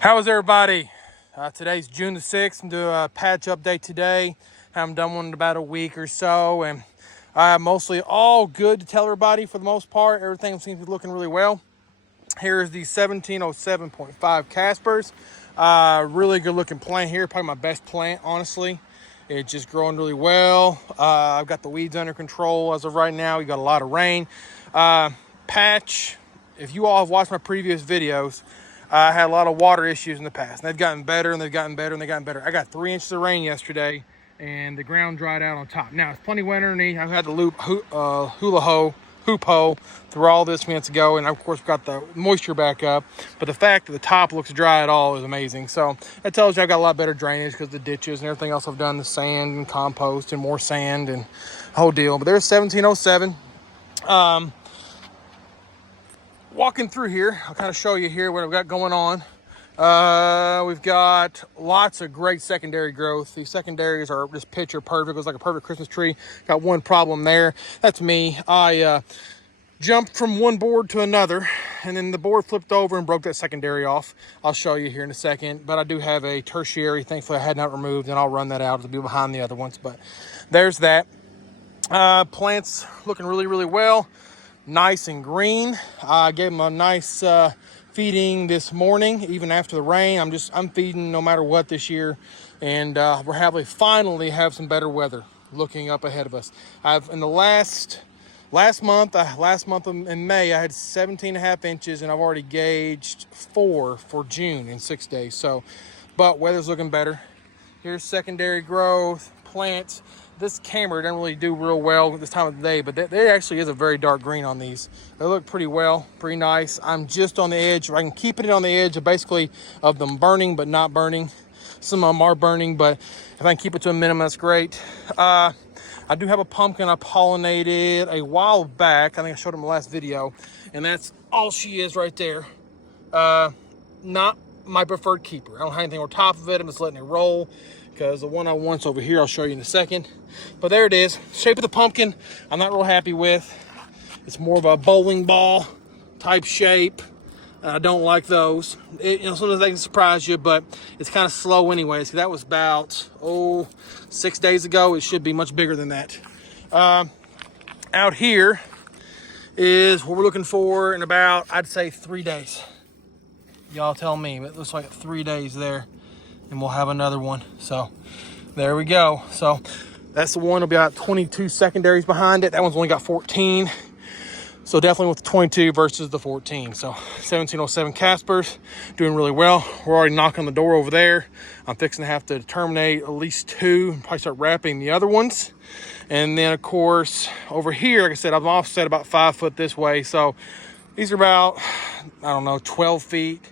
How is everybody? Today's June the 6th. I'm doing a patch update today. Haven't done one in about a week or so, and mostly all good to tell everybody for the most part. Everything seems to be looking really well. Here's the 1707.5 Caspers. Really good looking plant here. Probably my best plant, honestly. It's just growing really well. I've got the weeds under control as of right now. We got a lot of rain. Patch, if you all have watched my previous videos, I had a lot of water issues in the past. And they've gotten better and they've gotten better and they've gotten better. I got 3 inches of rain yesterday and the ground dried out on top. Now, it's plenty wet underneath. I've had the hoop hoe through all this minutes ago, and of course got the moisture back up, but the fact that the top looks dry at all is amazing. So that tells you I got a lot better drainage because the ditches and everything else I've done, the sand and compost and more sand and the whole deal. But there's 1707. Walking through here, I'll kind of show you here what I've got going on. We've got lots of great secondary growth. These secondaries are just picture perfect. It was like a perfect Christmas tree. Got one problem there. That's me. I jumped from one board to another, and then the board flipped over and broke that secondary off. I'll show you here in a second, but I do have a tertiary. Thankfully, I had not removed, and I'll run that out. It'll be behind the other ones, but there's that. Plants looking really, really well. Nice and green. I gave them a nice feeding this morning, even after the rain. I'm feeding no matter what this year, and we're finally have some better weather looking up ahead of us. In the last month in May, I had 17.5 inches, and I've already gauged 4 for June in 6 days. So, but weather's looking better. Here's secondary growth, plants. This camera doesn't really do real well at this time of the day, but there actually is a very dark green on these. They look pretty well, pretty nice. I'm just on the edge. I can keep it on the edge of basically of them burning, but not burning. Some of them are burning, but if I can keep it to a minimum, that's great. I do have a pumpkin I pollinated a while back. I think I showed it in the last video, and that's all she is right there. Not my preferred keeper. I don't have anything on top of it. I'm just letting it roll, because the one I want's over here. I'll show you in a second. But there it is. Shape of the pumpkin, I'm not real happy with. It's more of a bowling ball type shape. I don't like those. Sometimes they can surprise you, but it's kind of slow anyways. That was about 6 days ago. It should be much bigger than that. Out here is what we're looking for in about, I'd say, 3 days. Y'all tell me. It looks like 3 days there, and we'll have another one. So there we go. So that's the one. It'll be about 22 secondaries behind it. That one's only got 14. So definitely with the 22 versus the 14. So 1707 Caspers doing really well. We're already knocking on the door over there. I'm fixing to have to terminate at least 2 and probably start wrapping the other ones. And then of course over here, like I said, I'm offset about 5 foot this way. So these are about, 12 feet.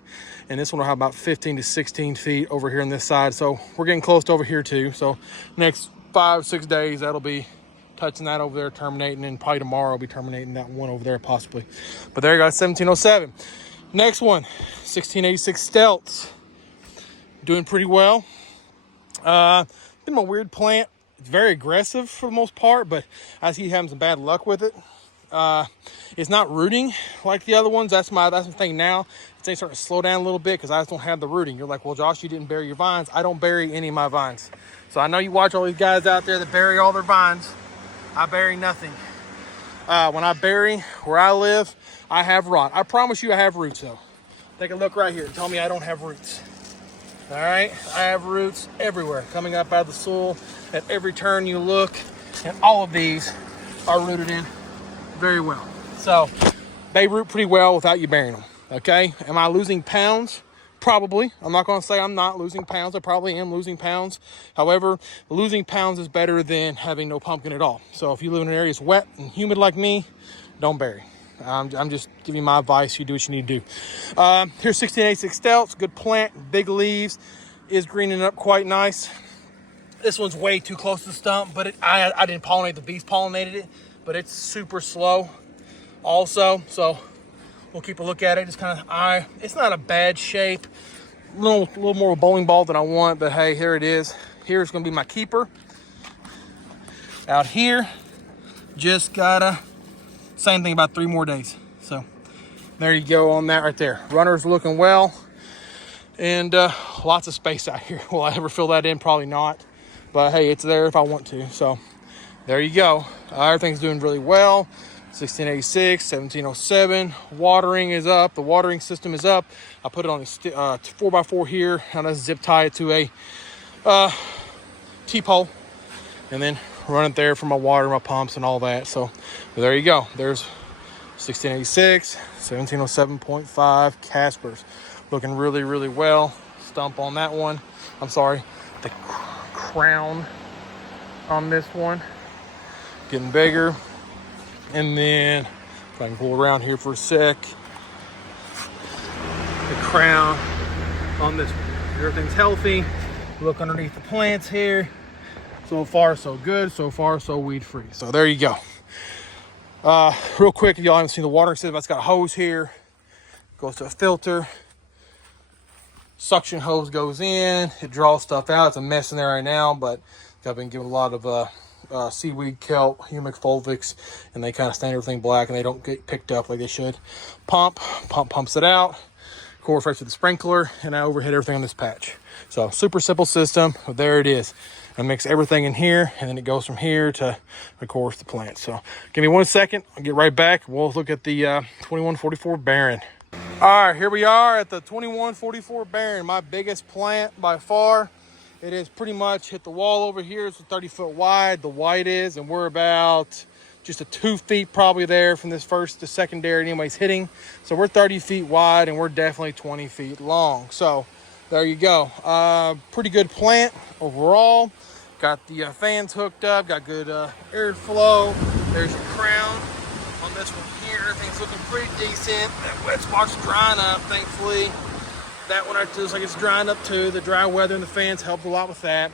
And this one will have about 15 to 16 feet over here on this side. So we're getting close to over here too. So next 5-6 days, that'll be touching that over there, terminating, and probably tomorrow I'll be terminating that one over there possibly. But there you go, 1707. Next one, 1686 Stealths. Doing pretty well. Been a weird plant. It's very aggressive for the most part, but I see having some bad luck with it. It's not rooting like the other ones. That's the thing now. It's starting to slow down a little bit because I just don't have the rooting. You're like, well, Josh, you didn't bury your vines. I don't bury any of my vines. So I know you watch all these guys out there that bury all their vines. I bury nothing. When I bury where I live, I have rot. I promise you I have roots though. Take a look right here and tell me I don't have roots. All right, I have roots everywhere, coming up out of the soil at every turn you look, and all of these are rooted in very well. So they root pretty well without you burying them. Okay, am I losing pounds? Probably. I'm not going to say I'm not losing pounds. I probably am losing pounds. However, losing pounds is better than having no pumpkin at all. So if you live in an area that's wet and humid like me, don't bury. I'm just giving you my advice. You do what you need to do. Here's 1686 Stealths. Good plant, big leaves, is greening up quite nice. This one's way too close to the stump, but I didn't pollinate. The bees pollinated it, but it's super slow also. So we'll keep a look at it. It's kind of it's not a bad shape. A little more bowling ball than I want, but hey, here it is. Here's going to be my keeper. Out here, just gotta same thing, about 3 more days. So there you go on that right there. Runner's looking well. And lots of space out here. Will I ever fill that in? Probably not. But hey, it's there if I want to. So there you go. Everything's doing really well. 1686, 1707. Watering is up. The watering system is up. I put it on a 4x4 here, and I zip tie it to a T-pole, and then run it there for my water, my pumps, and all that. So there you go. There's 1686, 1707.5 Caspers. Looking really, really well. Stump on that one. I'm sorry, the crown on this one. Getting bigger. And then, if I can pull around here for a sec, the crown on this one. Everything's healthy. Look underneath the plants here. So far, so good. So far, so weed free. So there you go. Real quick, if y'all haven't seen the watering system, it's got a hose here. Goes to a filter. Suction hose goes in. It draws stuff out. It's a mess in there right now, but I've been giving a lot of seaweed, kelp, humic fulvics, and they kind of stain everything black and they don't get picked up like they should. Pump pumps it out. Of course, right to the sprinkler, and I overhead everything on this patch. So super simple system. There it is. I mix everything in here, and then it goes from here to, of course, the plant. So give me 1 second. I'll get right back. We'll look at the 2144 Baron. All right, here we are at the 2144 Baron, my biggest plant by far. It is pretty much hit the wall over here. It's 30 foot wide, the white is, and we're about just a 2 feet probably there from this first to secondary anyways hitting. So we're 30 feet wide and we're definitely 20 feet long. So there you go. Pretty good plant overall. Got the fans hooked up, got good airflow. There's your crown on this one here. Everything's looking pretty decent. That wet spot's drying up, thankfully. That one right there looks like it's drying up too. The dry weather and the fans helped a lot with that.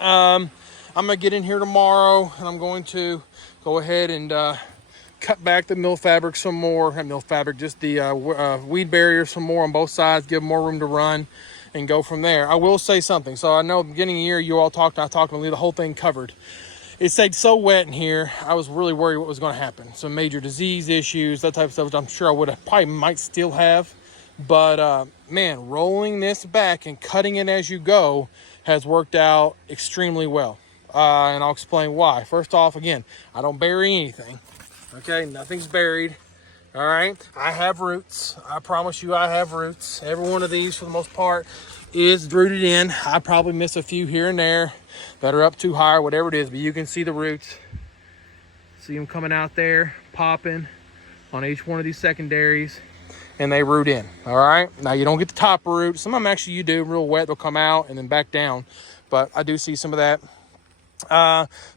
I'm gonna get in here tomorrow and I'm going to go ahead and cut back the mill fabric some more. Not mill fabric, just the weed barrier some more on both sides, give more room to run and go from there. I will say something. So I know at the beginning of the year you all talked, I talked to leave the whole thing covered. It stayed so wet in here, I was really worried what was gonna happen. Some major disease issues, that type of stuff, which I'm sure I would have probably might still have. But man, rolling this back and cutting it as you go has worked out extremely well. And I'll explain why. First off, again, I don't bury anything. Okay, nothing's buried. All right, I have roots. I promise you I have roots. Every one of these, for the most part, is rooted in. I probably miss a few here and there that are up too high or whatever it is, but you can see the roots. See them coming out there, popping on each one of these secondaries. And they root in. All right, now you don't get the top root. Some of them actually you do, real wet, they'll come out and then back down, but I do see some of that.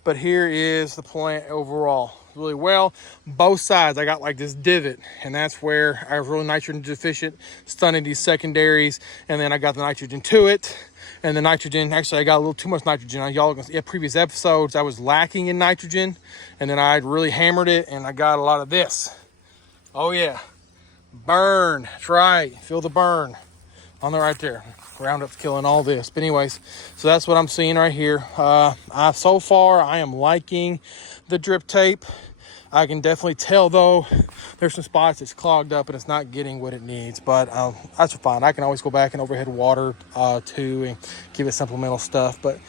But here is the plant overall, really well. Both sides I got like this divot, and that's where I was really nitrogen deficient, stunning these secondaries, and then I got the nitrogen to it. And the nitrogen, actually I got a little too much nitrogen. Y'all can see previous episodes I was lacking in nitrogen, and then I really hammered it and I got a lot of this. Oh yeah, burn. That's right, feel the burn on the right there. Roundup's killing all this, but anyways, so that's what I'm seeing right here. So far I am liking the drip tape. I can definitely tell though there's some spots it's clogged up and it's not getting what it needs, but that's fine. I can always go back and overhead water too and give it supplemental stuff, but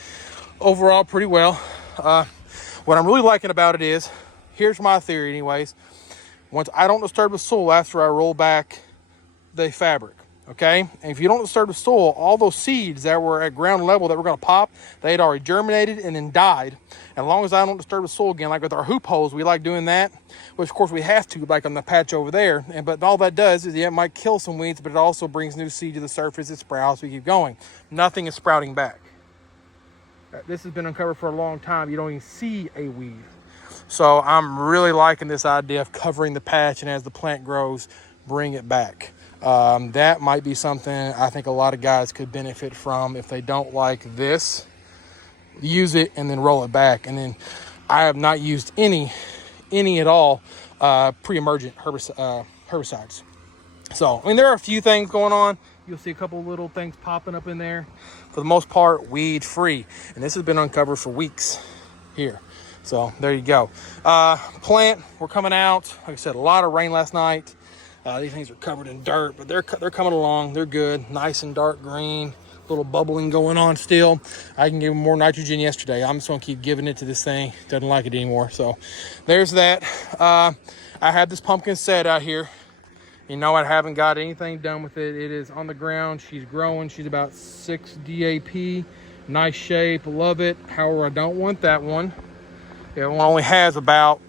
overall pretty well. What I'm really liking about it is, here's my theory anyways, once I don't disturb the soil after I roll back the fabric, okay? And if you don't disturb the soil, all those seeds that were at ground level that were gonna pop, they had already germinated and then died. And as long as I don't disturb the soil again, like with our hoop holes, we like doing that, which of course we have to, like on the patch over there. But all that does is, yeah, it might kill some weeds, but it also brings new seed to the surface, it sprouts, we keep going. Nothing is sprouting back. This has been uncovered for a long time. You don't even see a weed. So I'm really liking this idea of covering the patch, and as the plant grows, bring it back. That might be something I think a lot of guys could benefit from. If they don't like this, use it and then roll it back. And then I have not used any at all pre-emergent herbicides. So, I mean, there are a few things going on. You'll see a couple little things popping up in there. For the most part, weed free. And this has been uncovered for weeks here. So there you go. Plant, we're coming out. Like I said, a lot of rain last night. These things are covered in dirt, but they're coming along. They're good, nice and dark green. Little bubbling going on still. I can give them more nitrogen yesterday. I'm just gonna keep giving it to this thing. Doesn't like it anymore. So there's that. I have this pumpkin set out here. You know, I haven't got anything done with it. It is on the ground. She's growing. She's about 6 DAP. Nice shape. Love it. However, I don't want that one. It only has about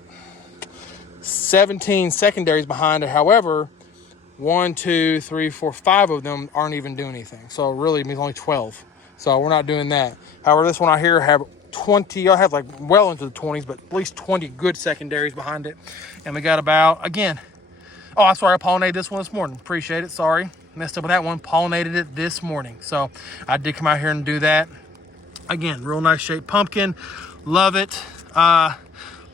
17 secondaries behind it. However, 1, 2, 3, 4, 5 of them aren't even doing anything. So really, it means only 12. So we're not doing that. However, this one out here have 20. I have like well into the 20s, but at least 20 good secondaries behind it. And we got about, again, oh, I'm sorry, I pollinated this one this morning. Appreciate it. Sorry, messed up with that one. Pollinated it this morning. So I did come out here and do that. Again, real nice shaped pumpkin. Love it. But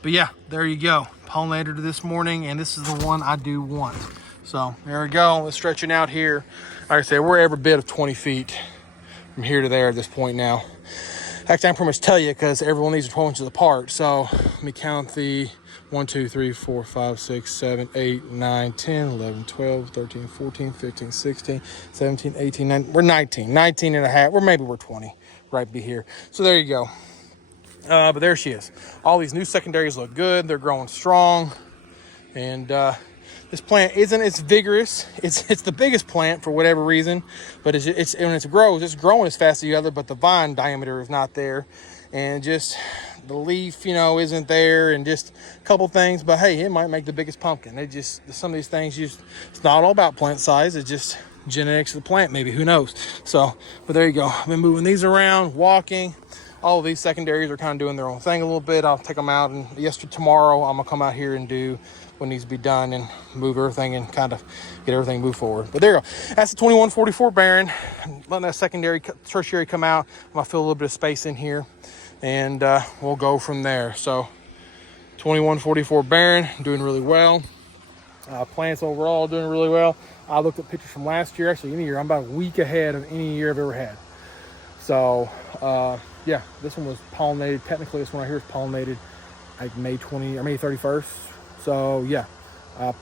yeah, there you go. Pollinated it this morning, and this is the one I do want. So there we go. Let's stretch it out here. Like I said, we're every bit of 20 feet from here to there at this point now. Actually, I can pretty much tell you because everyone these are 12 inches apart. So let me count the 1, 2, 3, 4, 5, 6, 7, 8, 9, 10, 11, 12, 13, 14, 15, 16, 17, 18, 19. We're 19 and a half. Or maybe we're 20 right be here. So there you go. But there she is. All these new secondaries look good. They're growing strong. And this plant isn't as vigorous. It's the biggest plant for whatever reason, but it's when it grows, it's growing as fast as the other, but the vine diameter is not there, and just the leaf, isn't there, and just a couple things. But hey, it might make the biggest pumpkin. Some of these things it's not all about plant size. It's just genetics of the plant, maybe, who knows. So, but there you go. I've been moving these around, walking. All of these secondaries are kind of doing their own thing a little bit. I'll take them out, and tomorrow I'm gonna come out here and do what needs to be done and move everything and kind of get everything moved forward. But there you go. That's the 2144 Baron. Letting that secondary, tertiary come out. I'm gonna fill a little bit of space in here, and we'll go from there. So 2144 Baron doing really well. Plants overall doing really well. I looked at pictures from last year. Actually, any year, I'm about a week ahead of any year I've ever had. So yeah, this one was pollinated. Technically, this one right here is pollinated like May 31st. So yeah,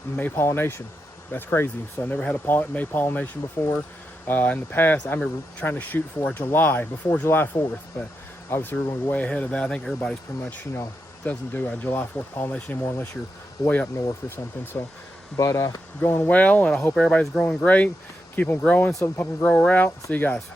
May pollination. That's crazy. So I never had a May pollination before. In the past, I remember trying to shoot for before July 4th, but obviously we're going to be way ahead of that. I think everybody's pretty much, doesn't do a July 4th pollination anymore unless you're way up north or something. So, but going well, and I hope everybody's growing great. Keep them growing so the pumpkin grower out. See you guys.